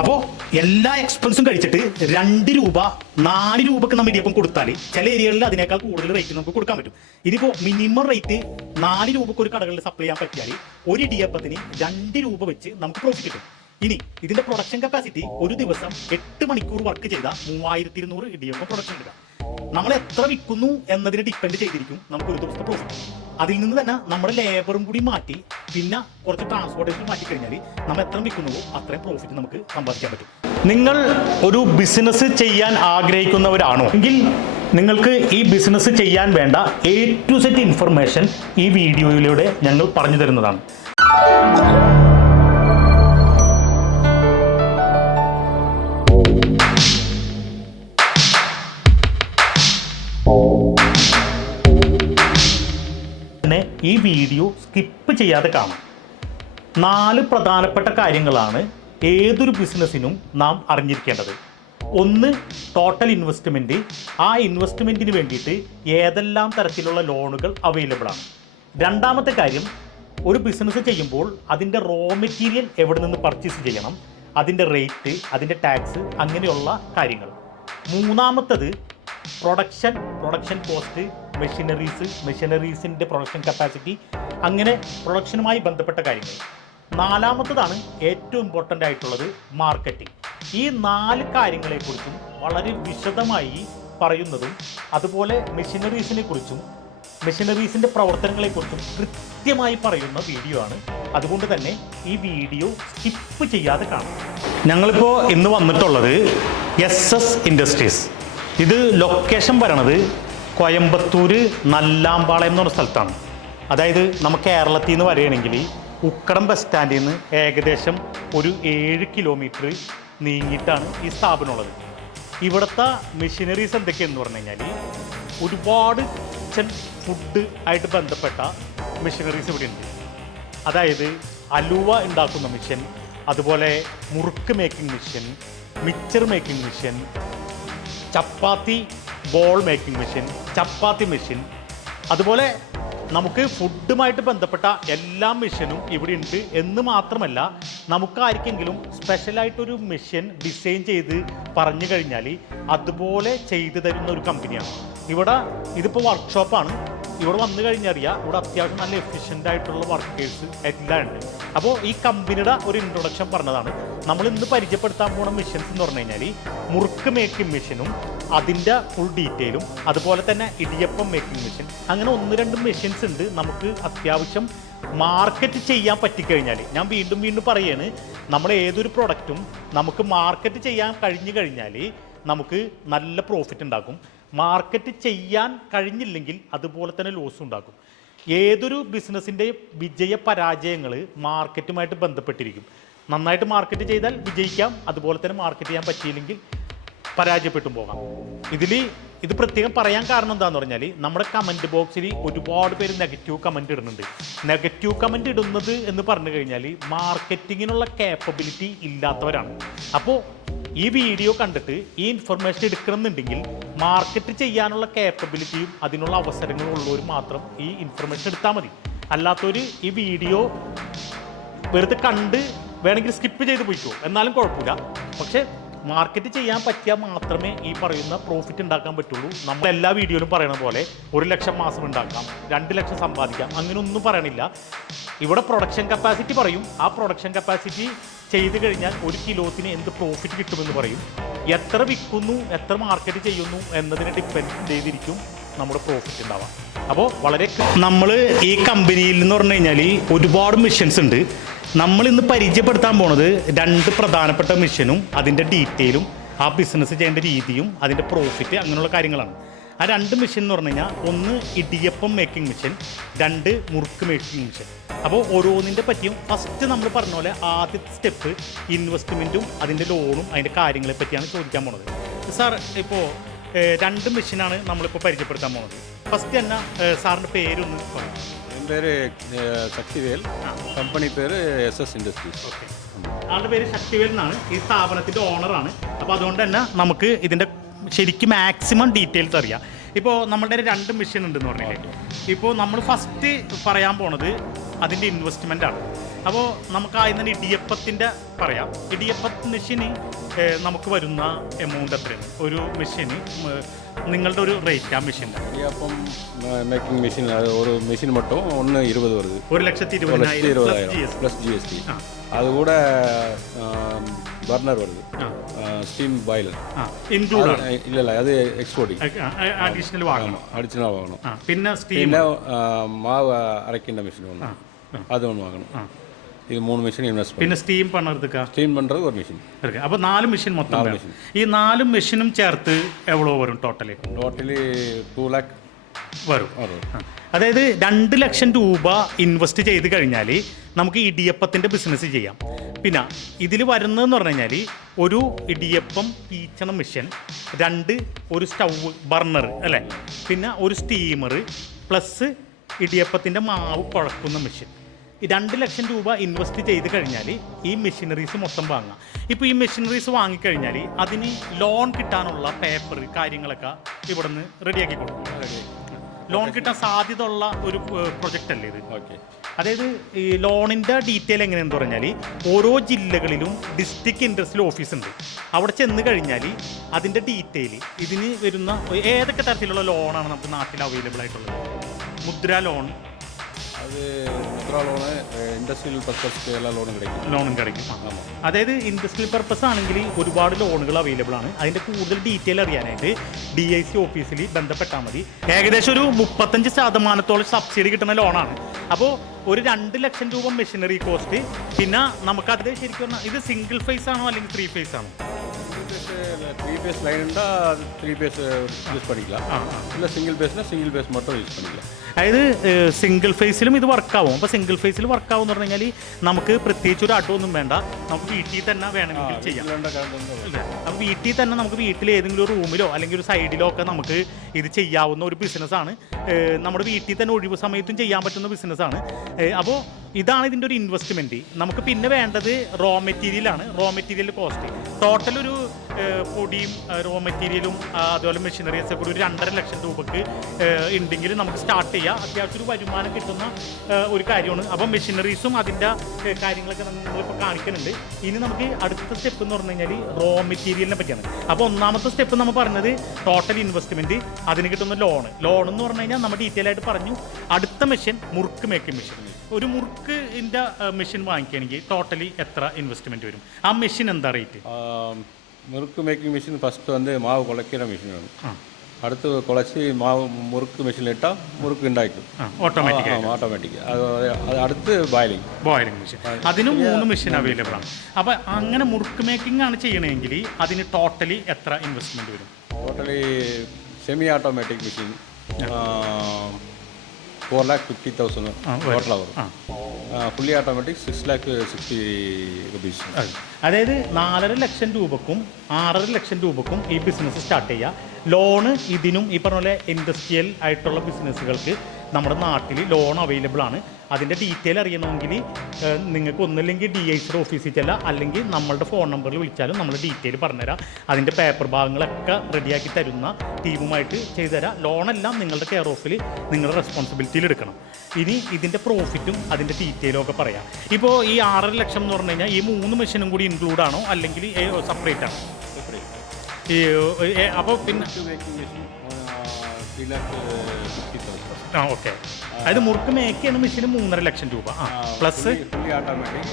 അപ്പോൾ എല്ലാ എക്സ്പെൻസും കഴിച്ചിട്ട് രണ്ട് രൂപ നാല് രൂപക്ക് നമ്മൾ ഇടിയപ്പം കൊടുത്താൽ ചില ഏരിയകളിൽ അതിനേക്കാൾ കൂടുതൽ റേറ്റ് നമുക്ക് കൊടുക്കാൻ പറ്റും. ഇതിപ്പോ മിനിമം റേറ്റ് നാല് രൂപക്ക് ഒരു കടകളിൽ സപ്ലൈ ചെയ്യാൻ പറ്റിയാൽ ഒരു ഇടിയപ്പത്തിന് രണ്ട് രൂപ വെച്ച് നമുക്ക് പ്രോഫിറ്റ് കിട്ടും. ഇനി ഇതിന്റെ പ്രൊഡക്ഷൻ കപ്പാസിറ്റി ഒരു ദിവസം എട്ട് മണിക്കൂർ വർക്ക് ചെയ്ത മൂവായിരത്തി ഇരുന്നൂറ് ഇടിയപ്പം പ്രൊഡക്ഷൻ എടുക്കാം നമ്മൾ എത്ര വിൽക്കുന്നു എന്നതിനെ ഡിപ്പെൻഡ് ചെയ്തിരിക്കും. നമുക്ക് ഒരു ദിവസത്തെ പ്രോഫിറ്റ് അതിൽ നിന്ന് തന്നെ നമ്മുടെ ലേബറും കൂടി മാറ്റി പിന്നെ കുറച്ച് ട്രാൻസ്പോർട്ടേഷൻ മാറ്റി കഴിഞ്ഞാൽ നമ്മൾ എത്ര വിൽക്കുന്നുവോ അത്രയും പ്രോഫിറ്റ് നമുക്ക് സമ്പാദിക്കാൻ പറ്റും. നിങ്ങൾ ഒരു ബിസിനസ് ചെയ്യാൻ ആഗ്രഹിക്കുന്നവരാണോ? എങ്കിൽ നിങ്ങൾക്ക് ഈ ബിസിനസ് ചെയ്യാൻ വേണ്ട എ ടു സെറ്റ് ഇൻഫർമേഷൻ ഈ വീഡിയോയിലൂടെ ഞങ്ങൾ പറഞ്ഞു തരുന്നതാണ്. തന്നെ ഈ വീഡിയോ സ്കിപ്പ് ചെയ്യാതെ കാണാം. നാല് പ്രധാനപ്പെട്ട കാര്യങ്ങളാണ് ഏതൊരു ബിസിനസ്സിനും നാം അറിഞ്ഞിരിക്കേണ്ടത്. ഒന്ന് ടോട്ടൽ ഇൻവെസ്റ്റ്മെന്റ് ആ ഇൻവെസ്റ്റ്മെന്റിന് വേണ്ടിയിട്ട് ഏതെല്ലാം തരത്തിലുള്ള ലോണുകൾ അവൈലബിൾ ആണ്. രണ്ടാമത്തെ കാര്യം ഒരു ബിസിനസ് ചെയ്യുമ്പോൾ അതിന്റെ റോ മെറ്റീരിയൽ എവിടെ നിന്ന് പർച്ചേസ് ചെയ്യണം അതിന്റെ റേറ്റ് അതിന്റെ ടാക്സ് അങ്ങനെയുള്ള കാര്യങ്ങൾ. മൂന്നാമത്തത് പ്രൊഡക്ഷൻ പ്രൊഡക്ഷൻ കോസ്റ്റ് മെഷീനറീസ് മെഷീനറീസിന്റെ പ്രൊഡക്ഷൻ കപ്പാസിറ്റി അങ്ങനെ പ്രൊഡക്ഷനുമായി ബന്ധപ്പെട്ട കാര്യങ്ങൾ. നാലാമത്തതാണ് ഏറ്റവും ഇമ്പോർട്ടന്റ് ആയിട്ടുള്ളത് മാർക്കറ്റിംഗ് ഈ നാല് കാര്യങ്ങളെക്കുറിച്ചും വളരെ വിശദമായി പറയുന്നതും അതുപോലെ മെഷീനറീസിനെ കുറിച്ചും മെഷീനറീസിന്റെ പ്രവർത്തനങ്ങളെക്കുറിച്ചും കൃത്യമായി പറയുന്ന വീഡിയോ ആണ്. അതുകൊണ്ട് തന്നെ ഈ വീഡിയോ സ്കിപ്പ് ചെയ്യാതെ കാണാം. ഞങ്ങളിപ്പോൾ ഇന്ന് വന്നിട്ടുള്ളത് എസ് എസ് ഇൻഡസ്ട്രീസ് ഇത് ലൊക്കേഷൻ പറയണത് കോയമ്പത്തൂർ നല്ലാമ്പാളയം എന്ന് പറഞ്ഞ സ്ഥലത്താണ്. അതായത് നമ്മൾ കേരളത്തിൽ നിന്ന് വരികയാണെങ്കിൽ ഉക്കടം ബസ് സ്റ്റാൻഡിൽ നിന്ന് ഏകദേശം ഒരു ഏഴ് കിലോമീറ്റർ നീങ്ങിയിട്ടാണ് ഈ സ്ഥാപനമുള്ളത് ഇവിടുത്തെ മെഷീനറീസ് എന്തൊക്കെയെന്ന് പറഞ്ഞു കഴിഞ്ഞാൽ ഒരുപാട് കിച്ചൺ ഫുഡ് ആയിട്ട് ബന്ധപ്പെട്ട മെഷീനറീസ് ഇവിടെ ഉണ്ട് അതായത് അലുവ ഉണ്ടാക്കുന്ന മെഷീൻ അതുപോലെ murukku making machine mixer making machine chapati ball making machine chapati machine അതുപോലെ നമുക്ക് ഫുഡുമായിട്ട് ബന്ധപ്പെട്ട എല്ലാ മെഷീനും ഇവിടെ ഉണ്ട് എന്ന് മാത്രമല്ല നമുക്ക് സ്പെഷ്യലായിട്ടൊരു മെഷീൻ ഡിസൈൻ ചെയ്ത് പറഞ്ഞു കഴിഞ്ഞാൽ അതുപോലെ ചെയ്തു തരുന്ന ഒരു കമ്പനിയാണ് ഇവിടെ ഇതിപ്പോൾ വർക്ക്ഷോപ്പാണ് ഇവിടെ വന്നു കഴിഞ്ഞറിയാം ഇവിടെ അത്യാവശ്യം നല്ല എഫിഷ്യന്റ് ആയിട്ടുള്ള വർക്കേഴ്സ് എല്ലാം ഉണ്ട്. അപ്പോൾ ഈ കമ്പനിയുടെ ഒരു ഇൻട്രൊഡക്ഷൻ പറഞ്ഞതാണ്. നമ്മൾ ഇന്ന് പരിചയപ്പെടുത്താൻ പോകുന്ന മെഷീൻസ് എന്ന് പറഞ്ഞു കഴിഞ്ഞാൽ മുറുക്ക് മേക്കിംഗ് മെഷീനും അതിന്റെ ഫുൾ ഡീറ്റെയിലും അതുപോലെ തന്നെ ഇടിയപ്പം മേക്കിംഗ് മെഷീൻ അങ്ങനെ ഒന്ന് രണ്ട് മെഷീൻസ് ഉണ്ട് നമുക്ക് അത്യാവശ്യം മാർക്കറ്റ് ചെയ്യാൻ പറ്റിക്കഴിഞ്ഞാൽ ഞാൻ വീണ്ടും വീണ്ടും പറയാണ് നമ്മൾ ഏതൊരു പ്രൊഡക്റ്റും നമുക്ക് മാർക്കറ്റ് ചെയ്യാൻ കഴിഞ്ഞു കഴിഞ്ഞാൽ നമുക്ക് നല്ല പ്രോഫിറ്റ് ഉണ്ടാക്കും. മാർക്കറ്റ് ചെയ്യാൻ കഴിഞ്ഞില്ലെങ്കിൽ അതുപോലെ തന്നെ ലോസ് ഉണ്ടാക്കും ഏതൊരു ബിസിനസ്സിന്റെ വിജയ പരാജയങ്ങൾ മാർക്കറ്റുമായിട്ട് ബന്ധപ്പെട്ടിരിക്കും. നന്നായിട്ട് മാർക്കറ്റ് ചെയ്താൽ വിജയിക്കാം അതുപോലെ തന്നെ മാർക്കറ്റ് ചെയ്യാൻ പറ്റിയില്ലെങ്കിൽ പരാജയപ്പെട്ടും പോകാം. ഇതിൽ ഇത് പ്രത്യേകം പറയാൻ കാരണം എന്താന്ന് പറഞ്ഞാൽ നമ്മുടെ കമന്റ് ബോക്സിൽ ഒരുപാട് പേര് നെഗറ്റീവ് കമന്റ് ഇടുന്നുണ്ട്. നെഗറ്റീവ് കമന്റ് ഇടുന്നത് എന്ന് പറഞ്ഞു കഴിഞ്ഞാൽ മാർക്കറ്റിങ്ങിനുള്ള കേപ്പബിലിറ്റി ഇല്ലാത്തവരാണ്. അപ്പോൾ ഈ വീഡിയോ കണ്ടിട്ട് ഈ ഇൻഫർമേഷൻ എടുക്കണമെന്നുണ്ടെങ്കിൽ മാർക്കറ്റ് ചെയ്യാനുള്ള കേപ്പബിലിറ്റിയും അതിനുള്ള അവസരങ്ങളും ഉള്ളവർ മാത്രം ഈ ഇൻഫർമേഷൻ എടുത്താൽ മതി. അല്ലാത്തവർ ഈ വീഡിയോ വെറുതെ കണ്ട് വേണമെങ്കിൽ സ്കിപ്പ് ചെയ്ത് പോയിക്കോ. എന്നാലും കുഴപ്പമില്ല. പക്ഷേ മാർക്കറ്റ് ചെയ്യാൻ പറ്റിയാൽ മാത്രമേ ഈ പറയുന്ന പ്രോഫിറ്റ് ഉണ്ടാക്കാൻ പറ്റുള്ളൂ. നമ്മൾ എല്ലാ വീഡിയോയിലും പറയുന്ന പോലെ ഒരു ലക്ഷം മാസം ഉണ്ടാക്കാം രണ്ട് ലക്ഷം സമ്പാദിക്കാം അങ്ങനെ ഒന്നും പറയണില്ല. ഇവിടെ പ്രൊഡക്ഷൻ കപ്പാസിറ്റി പറയും. ആ പ്രൊഡക്ഷൻ കപ്പാസിറ്റി ചെയ്തു കഴിഞ്ഞാൽ ഒരു കിലോത്തിന് എന്ത് പ്രോഫിറ്റ് കിട്ടുമെന്ന് പറയും. എത്ര വിൽക്കുന്നു എത്ര മാർക്കറ്റ് ചെയ്യുന്നു എന്നതിനെ ഡിപ്പെൻഡ് ചെയ്തിരിക്കും നമ്മുടെ പ്രോഫിറ്റ് ഉണ്ടാവാം അപ്പോൾ വളരെ നമ്മൾ ഈ കമ്പനിയിൽ എന്ന് പറഞ്ഞു കഴിഞ്ഞാൽ ഒരുപാട് മെഷീൻസ് ഉണ്ട്. നമ്മൾ ഇന്ന് പരിചയപ്പെടുത്താൻ പോണത് രണ്ട് പ്രധാനപ്പെട്ട മിഷനും അതിന്റെ ഡീറ്റെയിലും ആ ബിസിനസ് ചെയ്യേണ്ട രീതിയും അതിന്റെ പ്രോഫിറ്റ് അങ്ങനെയുള്ള കാര്യങ്ങളാണ്. ആ രണ്ട് മെഷീൻ എന്ന് പറഞ്ഞു കഴിഞ്ഞാൽ ഒന്ന് ഇടിയപ്പം മേക്കിംഗ് മെഷീൻ രണ്ട് മുറുക്ക് മേക്കിംഗ് മെഷീൻ അപ്പോൾ ഓരോന്നിന്റെ പറ്റിയും ഫസ്റ്റ് നമ്മൾ പറഞ്ഞ പോലെ ആദ്യത്തെ സ്റ്റെപ്പ് ഇൻവെസ്റ്റ്മെന്റും അതിന്റെ ലോണും അതിന്റെ കാര്യങ്ങളെ പറ്റിയാണ് ചോദിക്കാൻ പോണത്. സാർ ഇപ്പോൾ രണ്ട് മെഷീനാണ് നമ്മളിപ്പോൾ പരിചയപ്പെടുത്താൻ പോണത്. ഫസ്റ്റ് തന്നെ സാറിന്റെ പേരൊന്ന് പറയും. പേര് ശക്തിവേൽ. കമ്പനി പേര് എസ് എസ് ഇൻഡസ്ട്രീസ് ആളുടെ പേര് ശക്തിവേൽ എന്നാണ്. ഈ സ്ഥാപനത്തിന്റെ ഓണറാണ് അപ്പോൾ അതുകൊണ്ട് തന്നെ നമുക്ക് ഇതിന്റെ ശരിക്കും മാക്സിമം ഡീറ്റെയിൽസ് അറിയാം. ഇപ്പോൾ നമ്മളുടെ രണ്ട് മെഷീൻ ഉണ്ടെന്ന് പറഞ്ഞില്ലേ? ഇപ്പോൾ നമ്മൾ ഫസ്റ്റ് പറയാൻ പോണത് അതിന്റെ ഇൻവെസ്റ്റ്മെന്റ് ആണ്. അപ്പോൾ നമുക്ക് ആദ്യം തന്നെ ഇടിയപ്പത്തിൻ്റെ പറയാം ഇടിയപ്പ മെഷീന് നമുക്ക് വരുന്ന എമൗണ്ട് എത്രയാണ് ഒരു മെഷീന് നിങ്ങളുടെ ഒരു റേറ്റ് ആ മെഷീൻ്റെ இடியாப்பம் மேக்கிங் மிஷின் அது ஒரு மிஷின் மட்டும் ஒன்று இருபது வருது ഒരു ലക്ഷത്തി ஒரு லட்சத்தி ഇരുപതിനായിരം പ്ലസ് ജി இருபதாயிரம் എസ് ப்ளஸ் ஜிஎஸ்டி ആ அது கூட பர்னர் வருது ആ ஸ்டீம் பாய்லர் ആ ഇൻക്ലൂഡ് ആണ് இல்லை இல்லை அது எக்ஸ்போர்ட்டிங் അഡീഷണൽ വാങ്ങണം ஆமாம் அடிச்சுனா வாங்கணும் ആ പിന്നെ സ്റ്റീം പിന്നെ ആ, മാവ് അരയ്ക്കേണ്ട മെഷീൻ ஒன்று அது ஒன்று வாங்கணும் ആ இது மூணு மிஷின் இன்வெஸ்ட் பண்ணி പിന്നെ സ്റ്റീം പണം എടുക്കുക ஸ்டீம் பண்ணுறது ஒரு மிஷின் இருக்கு അപ്പോൾ നാല് മെഷീൻ മൊത്തം വേണം. ഈ നാല് മെഷീനും ചേർത്ത് എവ്വളോ വരും ടോട്ടലി டோட்டலி டூ லேக் വരും. வரும் അതായത് രണ്ട് ലക്ഷം രൂപ ഇൻവെസ്റ്റ് ചെയ്ത് കഴിഞ്ഞാൽ നമുക്ക് ഇടിയപ്പത്തിന്റെ ബിസിനസ് ചെയ്യാം. പിന്നെ ഇതിൽ വരുന്നതെന്ന് പറഞ്ഞു കഴിഞ്ഞാൽ ഒരു ഇടിയപ്പം പീച്ചണ മെഷീൻ രണ്ട് ഒരു സ്റ്റൗവ് ബർണർ അല്ലേ? പിന്നെ ഒരു സ്റ്റീമർ പ്ലസ് ഇടിയപ്പത്തിന്റെ മാവ് കുഴക്കുന്ന മെഷീൻ രണ്ട് ലക്ഷം രൂപ ഇൻവെസ്റ്റ് ചെയ്ത് കഴിഞ്ഞാൽ ഈ മെഷീനറീസ് മൊത്തം വാങ്ങാം. ഇപ്പോൾ ഈ മെഷീനറീസ് വാങ്ങിക്കഴിഞ്ഞാൽ അതിന് ലോൺ കിട്ടാനുള്ള പേപ്പർ കാര്യങ്ങളൊക്കെ ഇവിടെ നിന്ന് റെഡിയാക്കി കൊടുക്കും ലോൺ കിട്ടാൻ സാധ്യത ഉള്ള ഒരു പ്രൊജക്റ്റ് അല്ലേ ഇത്? ഓക്കെ അതായത് ഈ ലോണിന്റെ ഡീറ്റെയിൽ എങ്ങനെയെന്ന് പറഞ്ഞാൽ ഓരോ ജില്ലകളിലും ഡിസ്ട്രിക്ട് ഇൻഡസ്ട്രിയൽ ഓഫീസ് ഉണ്ട്. അവിടെ ചെന്ന് കഴിഞ്ഞാൽ അതിന്റെ ഡീറ്റെയിൽ ഇതിന് വരുന്ന ഏതൊക്കെ തരത്തിലുള്ള ലോണാണ് നമുക്ക് നാട്ടിൽ അവൈലബിൾ ആയിട്ടുള്ളത്? മുദ്ര ലോൺ ഇൻഡസ്ട്രിയൽ അതായത് ഇൻഡസ്ട്രിയൽ പർപ്പസ് ആണെങ്കിൽ ഒരുപാട് ലോണുകൾ അവൈലബിൾ ആണ്. അതിന്റെ കൂടുതൽ ഡീറ്റെയിൽ അറിയാനായിട്ട് ഡി ഐ സി ഓഫീസിൽ ബന്ധപ്പെട്ടാൽ മതി. ഏകദേശം ഒരു മുപ്പത്തഞ്ച് ശതമാനത്തോളം സബ്സിഡി കിട്ടുന്ന ലോണാണ് അപ്പോൾ ഒരു രണ്ട് ലക്ഷം രൂപ മെഷീനറി കോസ്റ്റ് പിന്നെ നമുക്ക് നമുക്കത് ശരിക്കും ഇത് സിംഗിൾ ഫേസ് ആണോ അല്ലെങ്കിൽ ത്രീ ഫേസ് ആണോ? ത്രീ ഫേസ് ലൈൻ ഉണ്ടാ? Three phase use പഠിക്കില്ല single phase single phase phase use use അതായത് സിംഗിൾ ഫേസിലും ഇത് വർക്കാവും അപ്പോൾ സിംഗിൾ ഫേസിൽ വർക്കാവും എന്ന് പറഞ്ഞു കഴിഞ്ഞാൽ നമുക്ക് പ്രത്യേകിച്ച് ഒരു അടവൊന്നും വേണ്ട. നമുക്ക് വീട്ടിൽ തന്നെ വേണമെങ്കിൽ ചെയ്യാം. അപ്പോൾ വീട്ടിൽ തന്നെ നമുക്ക് വീട്ടിൽ ഏതെങ്കിലും ഒരു റൂമിലോ അല്ലെങ്കിൽ ഒരു സൈഡിലോ ഒക്കെ നമുക്ക് ഇത് ചെയ്യാവുന്ന ഒരു ബിസിനസ്സാണ് നമ്മുടെ വീട്ടിൽ തന്നെ ഒഴിവ് സമയത്തും ചെയ്യാൻ പറ്റുന്ന ബിസിനസ്സാണ് അപ്പോൾ ഇതാണ് ഇതിന്റെ ഒരു ഇൻവെസ്റ്റ്മെന്റ് നമുക്ക് പിന്നെ വേണ്ടത് റോ മെറ്റീരിയലാണ് റോ മെറ്റീരിയൽ കോസ്റ്റ് ടോട്ടൽ ഒരു പൊടിയും റോ മെറ്റീരിയലും അതുപോലെ മെഷീനറീസൊക്കെ ഒരു രണ്ടര ലക്ഷം രൂപക്ക് ഉണ്ടെങ്കിൽ നമുക്ക് സ്റ്റാർട്ട് ചെയ്യാം. അത്യാവശ്യം ഒരു വരുമാനം കിട്ടുന്ന ഏഹ്, ഒരു കാര്യമാണ് അപ്പം മെഷീനറീസും അതിൻ്റെ ഏഹ്, കാര്യങ്ങളൊക്കെ നമ്മളിപ്പോൾ കാണിക്കുന്നുണ്ട് ഇനി നമുക്ക് അടുത്ത സ്റ്റെപ്പ് എന്ന് പറഞ്ഞു കഴിഞ്ഞാൽ റോ മെറ്റീരിയലിനെ പറ്റിയാണ് അപ്പോൾ ഒന്നാമത്തെ സ്റ്റെപ്പ് നമ്മൾ പറഞ്ഞത് ടോട്ടൽ ഇൻവെസ്റ്റ്മെൻറ്റ് അതിന് കിട്ടുന്ന ലോണ് ലോൺ എന്ന് പറഞ്ഞു കഴിഞ്ഞാൽ നമ്മൾ ഡീറ്റെയിൽ ആയിട്ട് പറഞ്ഞു അടുത്ത മെഷീൻ മുറുക്ക് മേക്കിംഗ് മെഷീൻ ഒരു മുറുക്കിൻ്റെ മെഷീൻ വാങ്ങിക്കുകയാണെങ്കിൽ ടോട്ടലി എത്ര ഇൻവെസ്റ്റ്മെൻറ്റ് വരും ആ മെഷീൻ എന്താ റേറ്റ് ஆம், முறுக்கு மேக்கிங் மிஷின் ஃபஸ்ட்டு வந்து மாவு குழைக்கிற மிஷின் வேணும் അടുത്ത് കുളച്ച് മാവ് മുറുക്ക് മെഷീനിലിട്ടാൽ മുറുക്ക് ഉണ്ടാക്കും ഓട്ടോമാറ്റിക് ഓട്ടോമാറ്റിക് അത് അടുത്ത് ബോയിലിംഗ് ബോയിലിംഗ് മെഷീൻ അതിന് മൂന്ന് മെഷീൻ അവൈലബിൾ ആണ്. അപ്പോൾ അങ്ങനെ മുറുക്ക് മേക്കിംഗ് ആണ് ചെയ്യണമെങ്കിൽ അതിന് ടോട്ടലി എത്ര ഇൻവെസ്റ്റ്മെന്റ് വരും? Totally semi automatic machine four lakh fifty thousand total ആവും. Fully automatic six lakh sixty rupees അതായത് നാലര ലക്ഷം രൂപക്കും ആറര ലക്ഷം രൂപക്കും ഈ ബിസിനസ് സ്റ്റാർട്ട് ചെയ്യുക. ലോണ് ഇതിനും ഈ പറഞ്ഞ പോലെ ഇൻഡസ്ട്രിയൽ ആയിട്ടുള്ള ബിസിനസ്സുകൾക്ക് നമ്മുടെ നാട്ടിൽ ലോൺ അവൈലബിൾ ആണ്. അതിന്റെ ഡീറ്റെയിൽ അറിയണമെങ്കിൽ നിങ്ങൾക്ക് ഒന്നില്ലെങ്കിൽ ഡി ഐ സിയുടെ ഓഫീസിൽ ചെല്ല അല്ലെങ്കിൽ നമ്മളുടെ ഫോൺ നമ്പറിൽ വിളിച്ചാലും നമ്മൾ ഡീറ്റെയിൽ പറഞ്ഞുതരാം. അതിന്റെ പേപ്പർ ഭാഗങ്ങളൊക്കെ റെഡിയാക്കി തരുന്ന ടീമുമായിട്ട് ചെയ്തുതരാം. ലോണെല്ലാം നിങ്ങളുടെ കെയർ ഓഫിൽ നിങ്ങളുടെ റെസ്പോൺസിബിലിറ്റിയിൽ എടുക്കണം. ഇനി ഇതിന്റെ പ്രോഫിറ്റും അതിന്റെ ഡീറ്റെയിലും ഒക്കെ പറയാം. ഇപ്പോൾ ഈ ആറര ലക്ഷം എന്ന് പറഞ്ഞു കഴിഞ്ഞാൽ ഈ മൂന്ന് മെഷീനും കൂടി ഇൻക്ലൂഡ് ആണോ? അല്ലെങ്കിൽ സെപ്പറേറ്റ് ആണോ? ഈ അപ്പോൾ പിന്നെ making machine three lakh fifty thousand ആ ഓക്കെ അതായത് മുറുക്ക് മേക്ക് ചെയ്യുന്ന മെഷീന് മൂന്നര ലക്ഷം രൂപ ആ plus fully automatic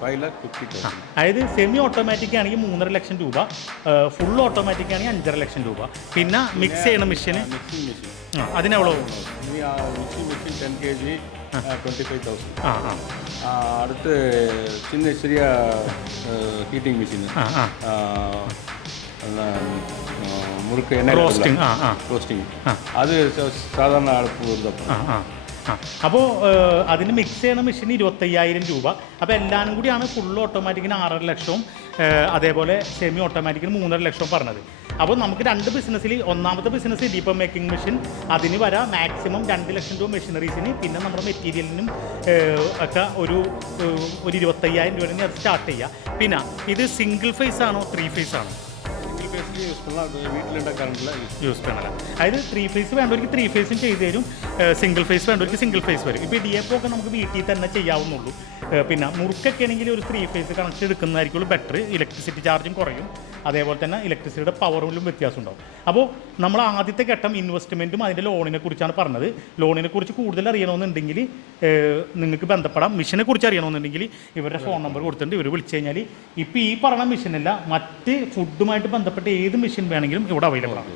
five lakh fifty thousand അതായത് സെമി ഓട്ടോമാറ്റിക് ആണെങ്കിൽ മൂന്നര ലക്ഷം രൂപ ഫുൾ ഓട്ടോമാറ്റിക് ആണെങ്കിൽ അഞ്ചര ലക്ഷം രൂപ പിന്നെ മിക്സ് ചെയ്യണ മെഷീന് mixing machine അതിനെവളോ mixing machine ten KG twenty five thousand ആ ആ அடுத்து சின்ன சிறிய ஹீட்டிங் மிஷின் ആ ആ முறுக்கு எண்ணெய் റോസ്റ്റിംഗ് ആ ആ ரோஸ்டிங் ஆ. அது ச- சாதாரண அடுப்பு வருது ആ ആ ആ അപ്പോൾ അതിന് മിക്സ് ചെയ്യണ മെഷീൻ ഇരുപത്തയ്യായിരം രൂപ അപ്പോൾ എല്ലാം കൂടിയാണ് ഫുൾ ഓട്ടോമാറ്റിക്കിന് ആറര ലക്ഷവും ഏഹ്, അതേപോലെ സെമി ഓട്ടോമാറ്റിക്കിന് മൂന്നര ലക്ഷവും പറഞ്ഞത് അപ്പോൾ നമുക്ക് രണ്ട് ബിസിനസ്സിൽ ഒന്നാമത്തെ ബിസിനസ് ഡീപ്പർ മേക്കിംഗ് മെഷീൻ അതിന് വരാം മാക്സിമം രണ്ട് ലക്ഷം രൂപ മെഷീനറീസിന് പിന്നെ നമ്മുടെ മെറ്റീരിയലിനും ഏഹ്, ഒക്കെ ഒരു ഏഹ്, ഒരു ഇരുപത്തയ്യായിരം രൂപ അത് സ്റ്റാർട്ട് ചെയ്യുക പിന്നെ ഇത് സിംഗിൾ ഫേസ് ആണോ ത്രീ ഫേസ് ആണോ சிங்கிள் பேஸ் கரண்ட்லேயும் யூஸ் பண்ணலாம் வீட்டில் கரண்ட்டில் யூஸ் യൂസ് ചെയ്യണമല്ലോ അതായത് ത്രീ ഫേസ് വേണ്ടവർക്ക് ത്രീ ഫേസും ചെയ്തു തരും സിംഗിൾ ഫേസ് വേണ്ടവർക്ക് സിംഗിൾ ഫേസ് വരും ഇപ്പോൾ ഡി എഫ് ഒക്കെ നമുക്ക് വീട്ടിൽ തന്നെ ചെയ്യാവുന്നുള്ളൂ ഏഹ് പിന്നെ മുറുക്കൊക്കെ ആണെങ്കിൽ ഒരു ത്രീ ഫേസ് കണക്ഷൻ എടുക്കുന്നതായിരിക്കും ബെറ്റർ ഇലക്ട്രിസിറ്റി ചാർജും കുറയും അതേപോലെ തന്നെ ഇലക്ട്രിസിറ്റിയുടെ പവറിലും വ്യത്യാസം ഉണ്ടാവും അപ്പോൾ നമ്മൾ ആദ്യത്തെ ഘട്ടം ഇൻവെസ്റ്റ്മെൻറ്റും അതിൻ്റെ ലോണിനെ കുറിച്ചാണ് പറഞ്ഞത് ലോണിനെ കുറിച്ച് കൂടുതൽ അറിയണമെന്നുണ്ടെങ്കിൽ ഏഹ് നിങ്ങൾക്ക് ബന്ധപ്പെടാം മിഷനെ കുറിച്ച് അറിയണമെന്നുണ്ടെങ്കിൽ ഇവരുടെ ഫോൺ നമ്പർ കൊടുത്തിട്ടുണ്ട് ഇവർ വിളിച്ചു കഴിഞ്ഞാൽ ഇപ്പോൾ ഈ പറഞ്ഞ മിഷനല്ല മറ്റ് ഫുഡുമായിട്ട് ബന്ധപ്പെട്ട ഏത് ഏത് മെഷീൻ വേണമെങ്കിലും ഇവിടെ അവൈലബിൾ ആണ്.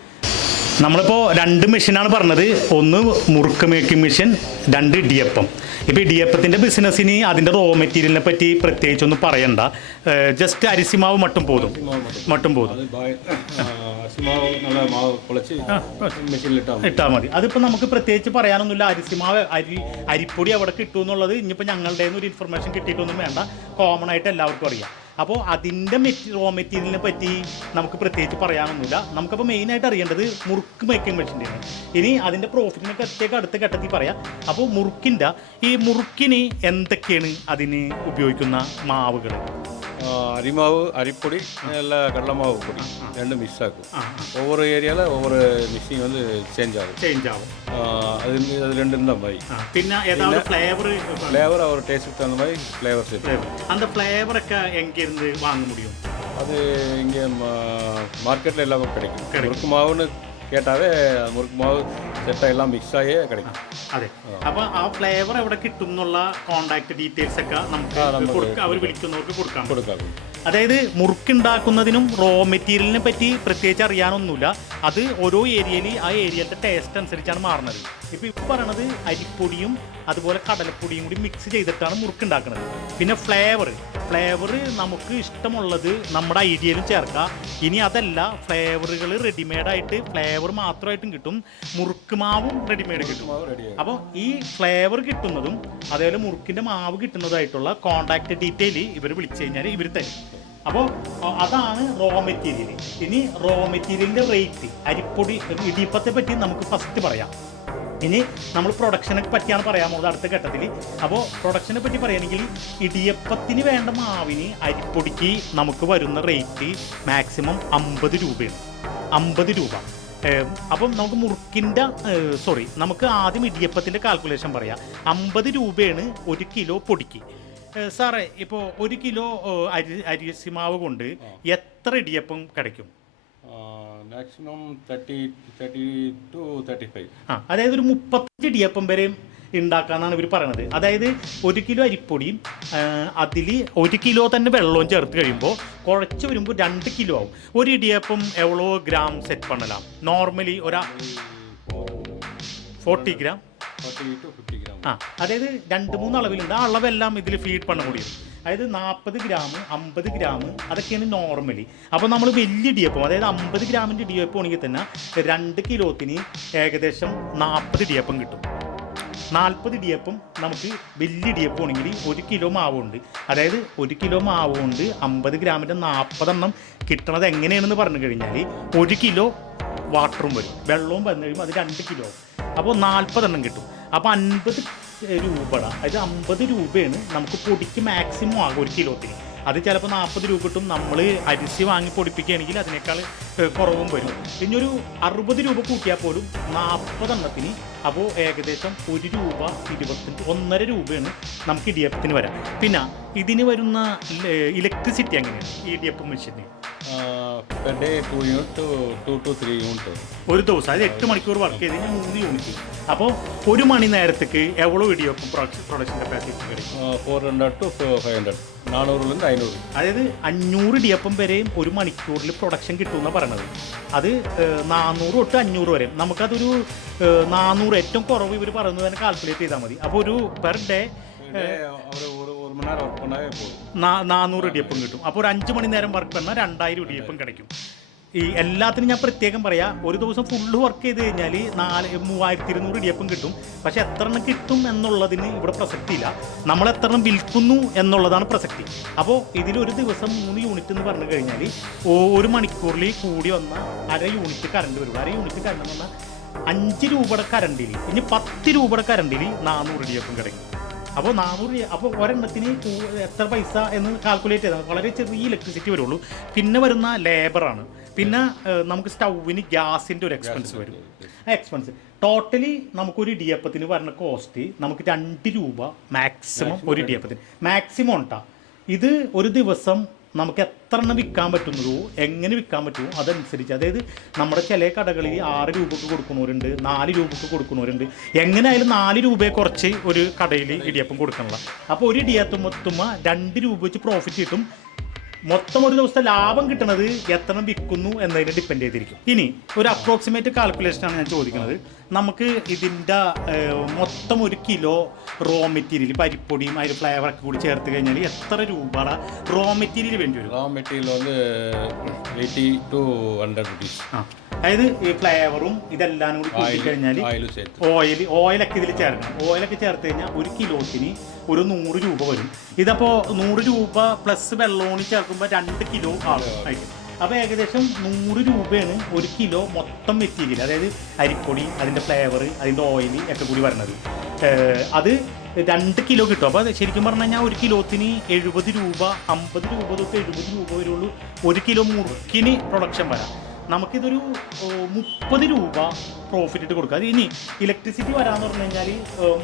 നമ്മളിപ്പോൾ രണ്ട് മെഷീനാണ് പറഞ്ഞത്. ഒന്ന് മുറുക്ക് മേക്കിംഗ് മെഷീൻ രണ്ട് ഇടിയപ്പം. ഇപ്പോൾ ഇടിയപ്പത്തിന്റെ ബിസിനസ്സിന് അതിന്റെ റോ മെറ്റീരിയലിനെ പറ്റി പ്രത്യേകിച്ചൊന്നും പറയണ്ട. ജസ്റ്റ് അരിസിമാവ് മട്ടും പോതും. മട്ടും പോതും. ഇട്ടാൽ മതി. അതിപ്പോൾ നമുക്ക് പ്രത്യേകിച്ച് പറയാനൊന്നുമില്ല. അരിസിമാവ് അരി അരിപ്പൊടി അവിടെ കിട്ടുമെന്നുള്ളത് ഇനിയിപ്പോൾ ഞങ്ങളുടെ ഒരു ഇൻഫർമേഷൻ കിട്ടിയിട്ടൊന്നും വേണ്ട. കോമൺ ആയിട്ട് എല്ലാവർക്കും അറിയാം. അപ്പോൾ അതിന്റെ മെറ്റി റോ മെറ്റീരിയലിനെ പറ്റി നമുക്ക് പ്രത്യേകിച്ച് പറയാനൊന്നുമില്ല. നമുക്കപ്പോൾ മെയിനായിട്ട് അറിയേണ്ടത് മുറുക്ക് മേക്കിംഗ് മെഷീന്റെയാണ് ഇനി അതിന്റെ പ്രോഫിറ്റിനെ പ്രത്യേക അടുത്ത ഘട്ടത്തിൽ പറയാം. അപ്പോൾ മുറുക്കിന്റെ ഈ മുറുക്കിന് എന്തൊക്കെയാണ് അതിന് ഉപയോഗിക്കുന്ന മാവുകൾ அரிமாவு அரிப்பொடி இல்லை கடலமாவு பொடி. ரெண்டும் மிக்ஸ் ஆகும். ஒவ்வொரு ஏரியாவில் ஒவ்வொரு மிக்சிங் வந்து சேஞ்ச் ஆகும். சேஞ்ச் ஆகும். அது அது ரெண்டு இருந்த மாதிரி പിന്നെ ഏതാണ്ട് ஃப்ளேவர் அவர் டேஸ்ட்டுக்கு தகுந்த மாதிரி ஃப்ளேவர் அந்த ஃப்ளேவரൊക്കെ எங்கிருந்து வாங்க முடியும்? அது இங்கே மார்க்கெட்டில் எல்லாமே கிடைக்கும். முறுக்கு மாவுன்னு கேட்டாவே முறுக்கு மாவு செட்டாக எல்லாம் மிக்ஸ் ஆகியே கிடைக்கும் അതെ അപ്പൊ ആ ഫ്ലേവർ എവിടെ കിട്ടും എന്നുള്ള കോണ്ടാക്ട് ഡീറ്റെയിൽസ് ഒക്കെ നമുക്ക് ആ, നമുക്ക് കൊടുക്ക- അവർ വിളിക്കുന്നവർക്ക് കൊടുക്കാം கொடுக்காது അതായത് മുറുക്കുണ്ടാക്കുന്നതിനും റോ മെറ്റീരിയലിനെ പറ്റി പ്രത്യേകിച്ച് അറിയാനൊന്നുമില്ല. അത് ഓരോ ഏരിയയിൽ ആ ഏരിയയിലത്തെ ടേസ്റ്റ് അനുസരിച്ചാണ് മാറുന്നത്. ഇപ്പം ഇപ്പം പറയണത് അരിപ്പൊടിയും അതുപോലെ കടലപ്പൊടിയും കൂടി മിക്സ് ചെയ്തിട്ടാണ് മുറുക്കുണ്ടാക്കുന്നത് പിന്നെ ഫ്ലേവർ ഫ്ലേവർ നമുക്ക് ഇഷ്ടമുള്ളത് നമ്മുടെ ഐഡിയയിലും ചേർക്കാം. ഇനി അതല്ല ഫ്ലേവറുകൾ റെഡിമെയ്ഡായിട്ട് ഫ്ലേവർ മാത്രമായിട്ടും കിട്ടും. മുറുക്ക് മാവും റെഡിമെയ്ഡ് കിട്ടും. അപ്പോൾ ഈ ഫ്ലേവർ കിട്ടുന്നതും അതേപോലെ മുറുക്കിന്റെ മാവ് കിട്ടുന്നതായിട്ടുള്ള കോൺടാക്റ്റ് ഡീറ്റെയിൽ ഇവർ വിളിച്ചു കഴിഞ്ഞാൽ ഇവർ തരും. അപ്പോൾ അതാണ് റോ മെറ്റീരിയൽ ഇനി റോ മെറ്റീരിയലിന്റെ റേറ്റ് അരിപ്പൊടി ഇടിയപ്പത്തെ പറ്റി നമുക്ക് ഫസ്റ്റ് പറയാം. ഇനി നമ്മൾ പ്രൊഡക്ഷനെ പറ്റിയാണ് പറയാൻ പോകുന്നത് അടുത്ത ഘട്ടത്തിൽ അപ്പോൾ പ്രൊഡക്ഷനെ പറ്റി പറയുകയാണെങ്കിൽ ഇടിയപ്പത്തിന് വേണ്ട മാവിന് അരിപ്പൊടിക്ക് നമുക്ക് വരുന്ന റേറ്റ് മാക്സിമം അമ്പത് രൂപയാണ്. അമ്പത് രൂപ. അപ്പം നമുക്ക് മുറുക്കിന്റെ സോറി നമുക്ക് ആദ്യം ഇടിയപ്പത്തിന്റെ കാൽക്കുലേഷൻ പറയാം. അമ്പത് രൂപയാണ് ഒരു കിലോ പൊടിക്ക്. സാറേ ഇപ്പോൾ ഒരു കിലോ അരി അരിസിമാവ് കൊണ്ട് എത്ര ഇടിയപ്പം കിടക്കും maximum thirty thirty two thirty five ആ അതായത് ഒരു മുപ്പത്തഞ്ച് ഇടിയപ്പം വരെയും ഉണ്ടാക്കാന്നാണ് ഇവർ പറയണത്. അതായത് ഒരു കിലോ അരിപ്പൊടിയും അതിൽ ഒരു കിലോ തന്നെ വെള്ളവും ചേർത്ത് കഴിയുമ്പോൾ കുഴച്ച് വരുമ്പോൾ രണ്ട് കിലോ ആവും. ഒരു ഇടിയപ്പം എവ്വളോ ഗ്രാം സെറ്റ് പണലാം? നോർമലി ഒരാ forty gram? Forty to fifty gram ആ അതായത് രണ്ട് മൂന്ന് അളവിലുണ്ട് ആ അളവെല്ലാം ഇതിൽ ഫീഡ് പണ മുടിയും അതായത് നാൽപ്പത് ഗ്രാം അമ്പത് ഗ്രാം അതൊക്കെയാണ് നോർമലി അപ്പോൾ നമ്മൾ വലിയ ഇടിയപ്പം അതായത് അമ്പത് ഗ്രാമിൻ്റെ ഇടിയപ്പം ആണെങ്കിൽ തന്നെ രണ്ട് കിലോത്തിന് ഏകദേശം നാൽപ്പത് ഇടിയപ്പം കിട്ടും നാൽപ്പത് ഇടിയപ്പം നമുക്ക് വലിയ ഇടിയപ്പം ആണെങ്കിൽ ഒരു കിലോ മാവുണ്ട് അതായത് ഒരു കിലോ മാവ് കൊണ്ട് അമ്പത് ഗ്രാമിൻ്റെ നാൽപ്പതെണ്ണം കിട്ടണത് എങ്ങനെയാണെന്ന് പറഞ്ഞു കഴിഞ്ഞാൽ ഒരു കിലോ വാട്ടറും വരും വെള്ളവും വന്നു കഴിയുമ്പോൾ അത് രണ്ട് കിലോ ആവും അപ്പോൾ നാൽപ്പതെണ്ണം കിട്ടും അപ്പോൾ അൻപത് രൂപയുടെ അതായത് അമ്പത് രൂപയാണ്. നമുക്ക് പൊടിക്ക് മാക്സിമം ആകും ഒരു കിലോത്തിന്. അത് ചിലപ്പോൾ നാൽപ്പത് രൂപ കിട്ടും. നമ്മൾ അരിസി വാങ്ങി പൊടിപ്പിക്കുകയാണെങ്കിൽ അതിനേക്കാൾ കുറവും വരും. ഇനിയൊരു അറുപത് രൂപ കൂട്ടിയാൽ പോലും നാൽപ്പതെണ്ണത്തിന് അപ്പോൾ ഏകദേശം ഒരു രൂപ ഇരുപത്തി ഒന്നര രൂപയാണ് നമുക്ക് ഇടിയപ്പത്തിന് വരാം പിന്നെ ഇതിന് വരുന്ന ഇലക്ട്രിസിറ്റി എങ്ങനെയാണ് ഈ ഇടിയപ്പം മെഷീന് ഒരു ദിവസം അത് എട്ട് മണിക്കൂർ വർക്ക് ചെയ്ത് കഴിഞ്ഞാൽ മൂന്ന് യൂണിറ്റ് അപ്പോൾ ഒരു മണി നേരത്തേക്ക് എവ്വളോ ഇടിയപ്പം പ്രൊഡക്ഷൻ കപ്പാസിറ്റി കിടക്കും അതായത് അഞ്ഞൂറ് ഇടിയപ്പം വരെയും ഒരു മണിക്കൂറിൽ പ്രൊഡക്ഷൻ കിട്ടുമെന്നാണ് പറയുന്നത്. പറയണത് അത് നാനൂറ് തൊട്ട് അഞ്ഞൂറ് വരെ. നമുക്കതൊരു നാനൂറ് ഏറ്റവും കുറവ് ഇവർ പറയുന്നത് തന്നെ കാൽക്കുലേറ്റ് ചെയ്താൽ മതി. അപ്പോൾ ഒരു പെർ ഡേ നാനൂറ് ഇടിയപ്പം കിട്ടും. അപ്പോൾ ഒരു അഞ്ച് മണി നേരം വർക്ക് പറഞ്ഞാൽ രണ്ടായിരം ഇടിയപ്പം കിടക്കും. ഈ എല്ലാത്തിനും ഞാൻ പ്രത്യേകം പറയാം ഒരു ദിവസം ഫുള്ള് വർക്ക് ചെയ്ത് കഴിഞ്ഞാൽ നാല് മൂവായിരത്തി ഇരുന്നൂറ് ഇടിയപ്പം കിട്ടും. പക്ഷെ എത്ര എണ്ണം കിട്ടും എന്നുള്ളതിന് ഇവിടെ പ്രസക്തിയില്ല. നമ്മൾ എത്ര എണ്ണം വിൽക്കുന്നു എന്നുള്ളതാണ് പ്രസക്തി. അപ്പോൾ ഇതിലൊരു ദിവസം മൂന്ന് യൂണിറ്റ് എന്ന് പറഞ്ഞു കഴിഞ്ഞാൽ ഒരു മണിക്കൂറിൽ കൂടി വന്ന അര യൂണിറ്റ് കറണ്ട് വരും. അര യൂണിറ്റ് കറണ്ട് വന്ന അഞ്ച് രൂപയുടെ കറണ്ടിൽ ഇനി പത്ത് രൂപയുടെ കറണ്ടിൽ നാനൂറ് ഇടിയപ്പം കിടക്കും. അപ്പോൾ നാനൂറ് അപ്പോൾ ഒരെണ്ണത്തിന് എത്ര പൈസ എന്ന് കാൽക്കുലേറ്റ് ചെയ്താൽ വളരെ ചെറിയ ഇലക്ട്രിസിറ്റി വരുള്ളൂ. പിന്നെ വരുന്ന ലേബറാണ് പിന്നെ നമുക്ക് സ്റ്റൗവിന് ഗ്യാസിന്റെ ഒരു എക്സ്പെൻസ് വരും. ആ എക്സ്പെൻസ് ടോട്ടലി നമുക്കൊരു ഇടിയപ്പത്തിന് വരുന്ന കോസ്റ്റ് നമുക്ക് രണ്ട് രൂപ മാക്സിമം ഒരു ഇടിയപ്പത്തിന്. മാക്സിമം ഉണ്ടാ? ഇത് ഒരു ദിവസം നമുക്ക് എത്ര എണ്ണം വിൽക്കാൻ പറ്റുന്നതോ എങ്ങനെ വിൽക്കാൻ പറ്റുമോ അതനുസരിച്ച്. അതായത് നമ്മുടെ ചില കടകളിൽ ആറ് രൂപക്ക് കൊടുക്കുന്നവരുണ്ട് നാല് രൂപക്ക് കൊടുക്കുന്നവരുണ്ട്. എങ്ങനെയായാലും നാല് രൂപയെ കുറച്ച് ഒരു കടയിൽ ഇടിയപ്പം കൊടുക്കണല്ലോ അപ്പോൾ ഒരു ഇടിയത്തുമ്പത്തുമ്മ രണ്ട് രൂപ വെച്ച് പ്രോഫിറ്റ് കിട്ടും. മൊത്തം ഒരു ദിവസത്തെ ലാഭം കിട്ടുന്നത് എത്ര വിൽക്കുന്നു എന്നതിനെ ഡിപ്പെൻഡ് ചെയ്തിരിക്കും. ഇനി ഒരു അപ്രോക്സിമേറ്റ് കാൽക്കുലേഷൻ ആണ് ഞാൻ ചോദിക്കുന്നത്. നമുക്ക് ഇതിന്റെ മൊത്തം ഒരു കിലോ റോ മെറ്റീരിയൽ പരിപ്പൊടിയും അതിൽ ഫ്ലേവറൊക്കെ കൂടി ചേർത്ത് കഴിഞ്ഞാൽ എത്ര രൂപ റോ മെറ്റീരിയൽ വേണ്ടി വരും? റോ മെറ്റീരിയൽ വന്ന് എയ്റ്റി ടു ഹൺഡ്രഡ് റുപ്പീസ് ആ. അതായത് ഈ ഫ്ലേവറും ഇതെല്ലാം കൂടി കൂട്ടിക്കഴിഞ്ഞാൽ ഓയിൽ ഓയിലൊക്കെ ഇതിൽ ചേർക്കണം. ഓയിലൊക്കെ ചേർത്ത് കഴിഞ്ഞാൽ ഒരു കിലോത്തിന് ഒരു നൂറ് രൂപ വരും. ഇതപ്പോ നൂറ് രൂപ പ്ലസ് വെള്ളമോണി ചേർക്കുമ്പോൾ രണ്ട് കിലോ ആളും ആയിരിക്കും അപ്പോൾ ഏകദേശം നൂറ് രൂപയാണ് ഒരു കിലോ മൊത്തം മെറ്റീരിയൽ അതായത് അരിപ്പൊടി അതിന്റെ ഫ്ലേവർ അതിന്റെ ഓയിൽ ഒക്കെ കൂടി വരണത്. അത് രണ്ട് കിലോ കിട്ടും. അപ്പോൾ ശരിക്കും പറഞ്ഞു കഴിഞ്ഞാൽ ഒരു കിലോത്തിന് എഴുപത് രൂപ അമ്പത് രൂപ തൊട്ട് എഴുപത് രൂപ വരെയുള്ളൂ. ഒരു കിലോ മുറുക്കിന് പ്രൊഡക്ഷൻ വരാം. നമുക്കിതൊരു മുപ്പത് രൂപ പ്രോഫിറ്റ് ഇട്ട് കൊടുക്കുക അത് ഇനി ഇലക്ട്രിസിറ്റി വരാന്ന് പറഞ്ഞു കഴിഞ്ഞാൽ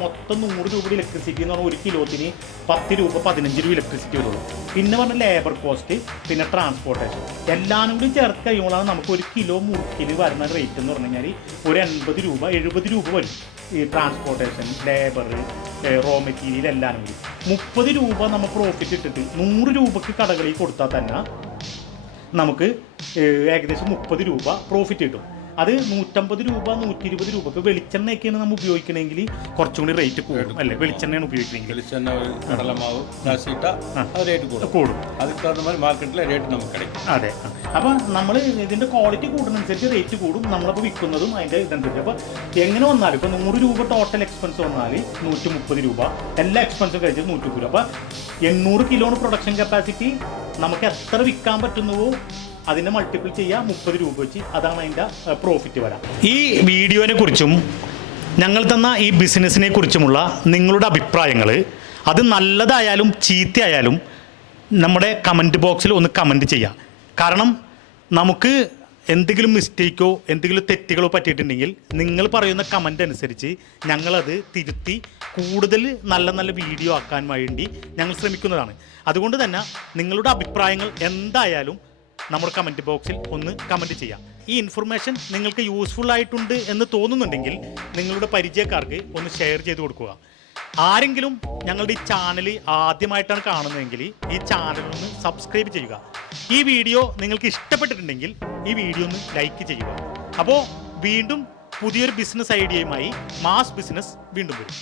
മൊത്തം നൂറ് രൂപയുടെ ഇലക്ട്രിസിറ്റി എന്ന് പറഞ്ഞാൽ ഒരു കിലോത്തിന് പത്ത് രൂപ പതിനഞ്ച് രൂപ ഇലക്ട്രിസിറ്റി വരുള്ളൂ. പിന്നെ പറഞ്ഞ ലേബർ കോസ്റ്റ് പിന്നെ ട്രാൻസ്പോർട്ടേഷൻ എല്ലാം കൂടി ചേർത്ത് കഴിയുമ്പോഴാണ് നമുക്ക് ഒരു കിലോ മുറുക്കിന് വരുന്ന റേറ്റ് എന്ന് പറഞ്ഞു കഴിഞ്ഞാൽ ഒരു എൺപത് രൂപ എഴുപത് രൂപ വരും. ഈ ട്രാൻസ്പോർട്ടേഷൻ ലേബർ റോ മെറ്റീരിയൽ എല്ലാം കൂടി. മുപ്പത് രൂപ നമ്മൾ പ്രോഫിറ്റ് ഇട്ടിട്ട് നൂറ് രൂപക്ക് കടകളിൽ കൊടുത്താൽ തന്നെ നമുക്ക് ഏകദേശം മുപ്പത് രൂപ പ്രോഫിറ്റ് കിട്ടും. അത് നൂറ്റമ്പത് രൂപ നൂറ്റി ഇരുപത് രൂപ ഇപ്പോൾ വെളിച്ചെണ്ണയൊക്കെയാണ് നമ്മൾ ഉപയോഗിക്കണമെങ്കിൽ കുറച്ചും കൂടി റേറ്റ് കൂടും അല്ലേ വെളിച്ചെണ്ണയാണ് ഉപയോഗിക്കണമെങ്കിൽ வெளிச்செண்ணெய் கடலை மாவு காசிட்டா அது ரேட்டு கூடும் കൂടും அதுக்கு தகுந்த மாதிரி மார்க்கெட்டில் ரேட்டு நமக்கு கிடைக்கும் അതെ അപ്പം നമ്മൾ ഇതിൻ്റെ ക്വാളിറ്റി കൂടുന്നതനുസരിച്ച് റേറ്റ് കൂടും നമ്മളിപ്പോൾ വിൽക്കുന്നതും അതിൻ്റെ ഇതനുസരിച്ച് അപ്പോൾ എങ്ങനെ വന്നാലും ഇപ്പോൾ നൂറ് രൂപ ടോട്ടൽ എക്സ്പെൻസ് വന്നാൽ നൂറ്റി മുപ്പത് രൂപ എല്ലാ എക്സ്പെൻസും കഴിച്ച് നൂറ്റി മുപ്പത് രൂപ അപ്പോൾ എണ്ണൂറ് കിലോണ് പ്രൊഡക്ഷൻ കപ്പാസിറ്റി നമുക്ക് എത്ര വിൽക്കാൻ പറ്റുന്നുവോ അതിനെ മൾട്ടിപ്പിൾ ചെയ്യുക മുപ്പത് രൂപ വെച്ച് അതാണ് അതിന്റെ പ്രോഫിറ്റ് വരാം. ഈ വീഡിയോനെ കുറിച്ചും ഞങ്ങൾ തന്ന ഈ ബിസിനസ്സിനെ കുറിച്ചുമുള്ള നിങ്ങളുടെ അഭിപ്രായങ്ങൾ അത് നല്ലതായാലും ചീത്തയായാലും നമ്മുടെ കമന്റ് ബോക്സിൽ ഒന്ന് കമന്റ് ചെയ്യുക കാരണം നമുക്ക് എന്തെങ്കിലും മിസ്റ്റേക്കോ എന്തെങ്കിലും തെറ്റുകളോ പറ്റിയിട്ടുണ്ടെങ്കിൽ നിങ്ങൾ പറയുന്ന കമന്റ് അനുസരിച്ച് ഞങ്ങളത് തിരുത്തി കൂടുതൽ നല്ല നല്ല വീഡിയോ ആക്കാൻ വേണ്ടി ഞങ്ങൾ ശ്രമിക്കുന്നതാണ്. അതുകൊണ്ട് തന്നെ നിങ്ങളുടെ അഭിപ്രായങ്ങൾ എന്തായാലും നമ്മുടെ കമന്റ് ബോക്സിൽ ഒന്ന് കമന്റ് ചെയ്യാം. ഈ ഇൻഫർമേഷൻ നിങ്ങൾക്ക് യൂസ്ഫുൾ ആയിട്ടുണ്ട് എന്ന് തോന്നുന്നുണ്ടെങ്കിൽ നിങ്ങളുടെ പരിചയക്കാർക്ക് ഒന്ന് ഷെയർ ചെയ്ത് കൊടുക്കുക. ആരെങ്കിലും ഞങ്ങളുടെ ഈ ചാനൽ ആദ്യമായിട്ടാണ് കാണുന്നതെങ്കിൽ ഈ ചാനൽ ഒന്ന് സബ്സ്ക്രൈബ് ചെയ്യുക. ഈ വീഡിയോ നിങ്ങൾക്ക് ഇഷ്ടപ്പെട്ടിട്ടുണ്ടെങ്കിൽ ഈ വീഡിയോ ഒന്ന് ലൈക്ക് ചെയ്യുക. അപ്പോൾ വീണ്ടും പുതിയൊരു ബിസിനസ് ഐഡിയയുമായി മാസ് ബിസിനസ് വീണ്ടും വരും.